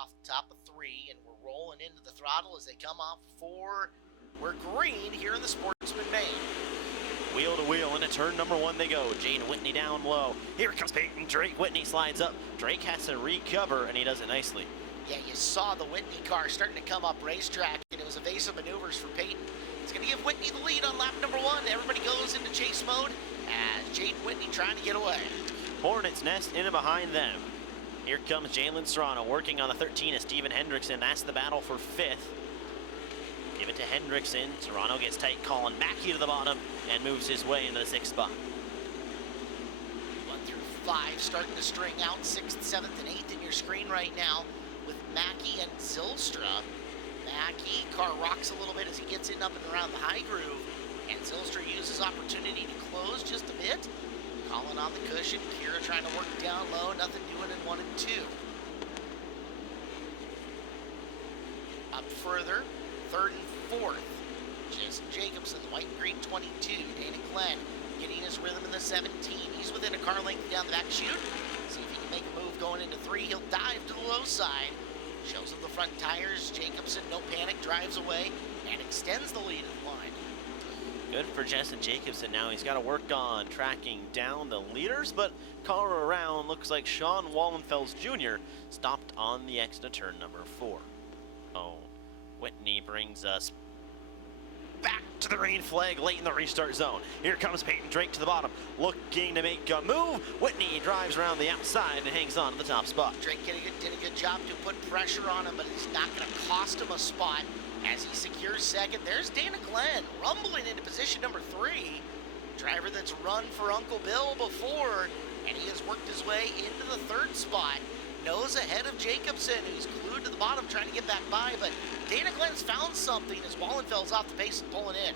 off the top of 3, and we're rolling into the throttle as they come off 4. We're green here in the Sportsman main. Wheel to wheel into turn number 1 they go. Jane Whitney down low. Here comes Peyton Drake. Whitney slides up. Drake has to recover, and he does it nicely. Yeah, you saw the Whitney car starting to come up racetrack, and it was evasive maneuvers for Peyton. It's going to give Whitney the lead on lap number 1. Everybody goes into chase mode as Jane Whitney trying to get away. Hornets Nest in and behind them. Here comes Jalen Serrano working on the 13 as Steven Hendrickson. That's the battle for 5th. Give it to Hendrickson. Serrano gets tight, calling Mackey to the bottom and moves his way into the 6th spot. 1 through 5 starting to string out 6th, 7th, and 8th in your screen right now with Mackey and Zylstra. Mackey, car rocks a little bit as he gets in up and around the high groove, and Zylstra uses opportunity to close just a bit. Calling on the cushion, Kira trying to work down low, nothing doing in 1 and 2. Up further, 3rd and 4th. Jason Jacobson, the white and green 22. Dana Glenn getting his rhythm in the 17. He's within a car length down the back chute. See if he can make a move going into 3. He'll dive to the low side. Shows him the front tires. Jacobson, no panic, drives away and extends the lead of the line. Good for Justin Jacobson now. He's got to work on tracking down the leaders, but car around looks like Sean Wallenfels Jr. stopped on the exit of turn number 4. Oh, Whitney brings us back to the green flag late in the restart zone. Here comes Peyton Drake to the bottom, looking to make a move. Whitney drives around the outside and hangs on to the top spot. Drake did a good job to put pressure on him, but it's not going to cost him a spot as he secures 2nd. There's Dana Glenn rumbling into position number 3. Driver that's run for Uncle Bill before, and he has worked his way into the 3rd spot. Nose ahead of Jacobson, who's glued to the bottom trying to get back by, but Dana Glenn's found something as Wallenfeld's off the pace and pulling in.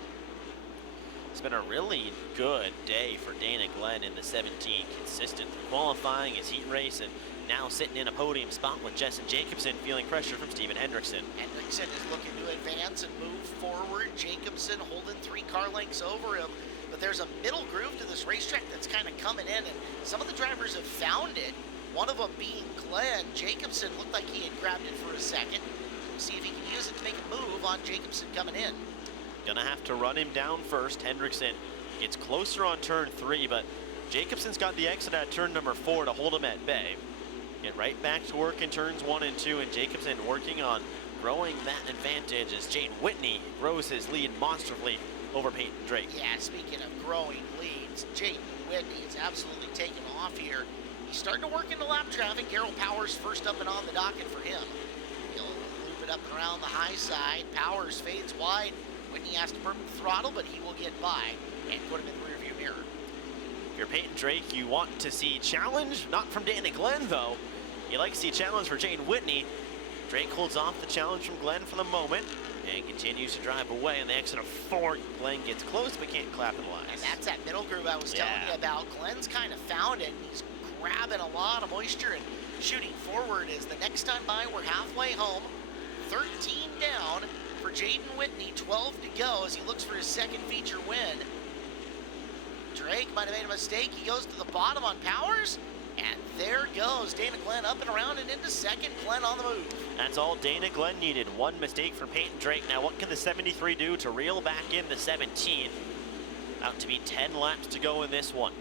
It's been a really good day for Dana Glenn in the 17. Consistent qualifying his heat race, and now sitting in a podium spot with Justin Jacobson, feeling pressure from Steven Hendrickson. Hendrickson is looking to advance and move forward. Jacobson holding 3 car lengths over him, but there's a middle groove to this racetrack that's kind of coming in, and some of the drivers have found it. One of them being Glenn. Jacobson looked like he had grabbed it for a second. We'll see if he can use it to make a move on Jacobson coming in. Gonna have to run him down first. Hendrickson gets closer on turn 3, but Jacobson's got the exit at turn number 4 to hold him at bay. Get right back to work in turns 1 and 2, and Jacobson working on growing that advantage as Jane Whitney grows his lead monstrally over Peyton Drake. Yeah, speaking of growing leads, Jane Whitney is absolutely taking off here. He's starting to work into lap traffic. Darrell Powers first up and on the docket for him. He'll loop it up and around the high side. Powers fades wide. Whitney has to burn the throttle, but he will get by and put him in the rearview mirror. If you're Peyton Drake, you want to see challenge, not from Dana Glenn though. You like to see challenge for Jane Whitney. Drake holds off the challenge from Glenn for the moment and continues to drive away on the exit of 4. Glenn gets close but can't capitalize. And that's that middle groove I was telling you about. Glenn's kind of found it, and he's grabbing a lot of moisture and shooting forward as the next time by we're halfway home. 13 down for Jaden Whitney, 12 to go as he looks for his 2nd feature win. Drake might have made a mistake. He goes to the bottom on Powers, and there goes Dana Glenn up and around and into 2nd. Glenn on the move. That's all Dana Glenn needed. 1 mistake from Peyton Drake. Now what can the 73 do to reel back in the 17? Out to be 10 laps to go in this one.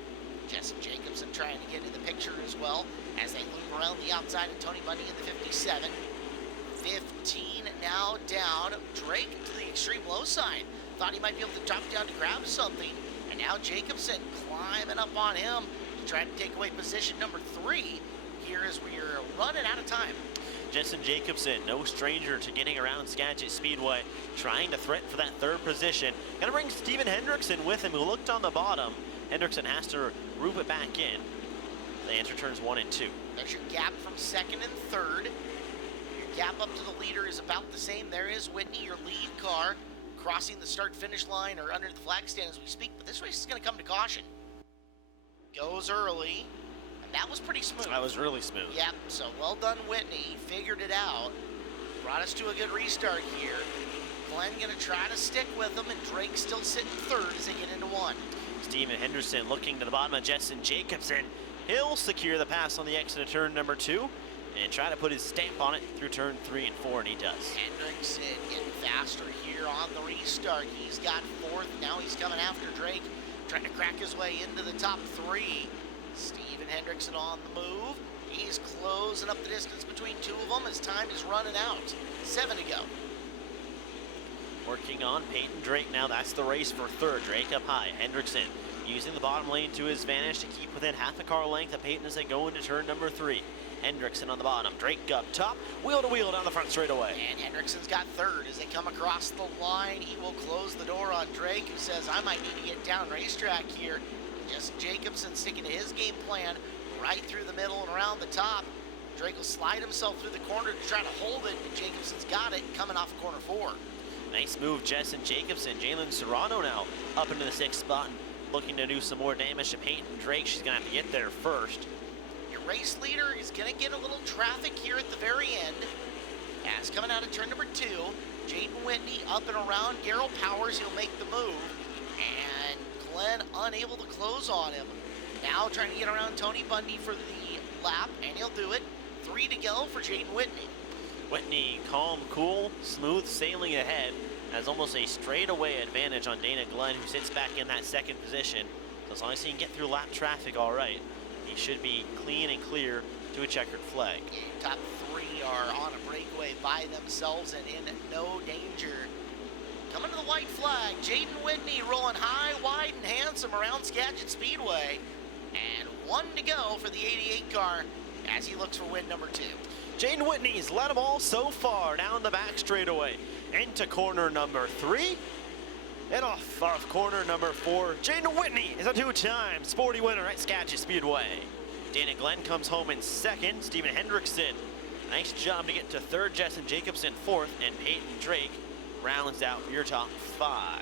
Justin Jacobson trying to get in the picture as well as they loop around the outside of Tony Bundy in the 57. 15 now down. Drake to the extreme low side. Thought he might be able to drop down to grab something. And now Jacobson climbing up on him to try to take away position number 3 here as we are running out of time. Justin Jacobson, no stranger to getting around Skagit Speedway, trying to threaten for that 3rd position. Gonna bring Steven Hendrickson with him, who looked on the bottom. Hendrickson has to root it back in. They enter turns 1 and 2. There's your gap from 2nd and 3rd. Your gap up to the leader is about the same. There is Whitney, your lead car, crossing the start-finish line or under the flag stand as we speak, but this race is going to come to caution. Goes early, and that was pretty smooth. That was really smooth. Yep, so well done, Whitney. Figured it out. Brought us to a good restart here. Glenn going to try to stick with them, and Drake still sitting 3rd as they get into 1. Steven Henderson looking to the bottom of Justin Jacobson. He'll secure the pass on the exit of turn number 2. and try to put his stamp on it through turn 3 and 4, and he does. Hendrickson getting faster here on the restart. He's got fourth. Now he's coming after Drake, trying to crack his way into the top 3. Steven Hendrickson on the move. He's closing up the distance between two of them as time is running out. 7 to go. Working on Peyton Drake now. That's the race for third. Drake up high. Hendrickson using the bottom lane to his advantage to keep within half a car length of Peyton as they go into turn number 3. Hendrickson on the bottom. Drake up top. Wheel to wheel down the front straightaway. And Hendrickson's got third as they come across the line. He will close the door on Drake, who says, I might need to get down racetrack here. Just Jacobson sticking to his game plan right through the middle and around the top. Drake will slide himself through the corner to try to hold it, and Jacobson's got it coming off corner 4. Nice move, Jessen Jacobson. Jalen Serrano now up into the 6th spot and looking to do some more damage to Peyton Drake. She's going to have to get there first. Your race leader is going to get a little traffic here at the very end. As coming out of turn number 2, Jaden Whitney up and around Garrell Powers. He'll make the move. And Glenn unable to close on him. Now trying to get around Tony Bundy for the lap, and he'll do it. 3 to go for Jaden Whitney. Whitney, calm, cool, smooth sailing ahead. Has almost a straightaway advantage on Dana Glenn, who sits back in that 2nd position. So as long as he can get through lap traffic all right, he should be clean and clear to a checkered flag. Top 3 are on a breakaway by themselves and in no danger. Coming to the white flag, Jaden Whitney rolling high, wide, and handsome around Skagit Speedway. And 1 to go for the 88 car as he looks for win number 2. Jaden Whitney's led them all so far down the back straightaway into corner number 3. And off corner number 4, Jaden Whitney is a 2-time sporty winner at Skagit Speedway. Dana Glenn comes home in 2nd. Steven Hendrickson, nice job to get to 3rd. Jessen Jacobson 4th, and Peyton Drake rounds out your top 5.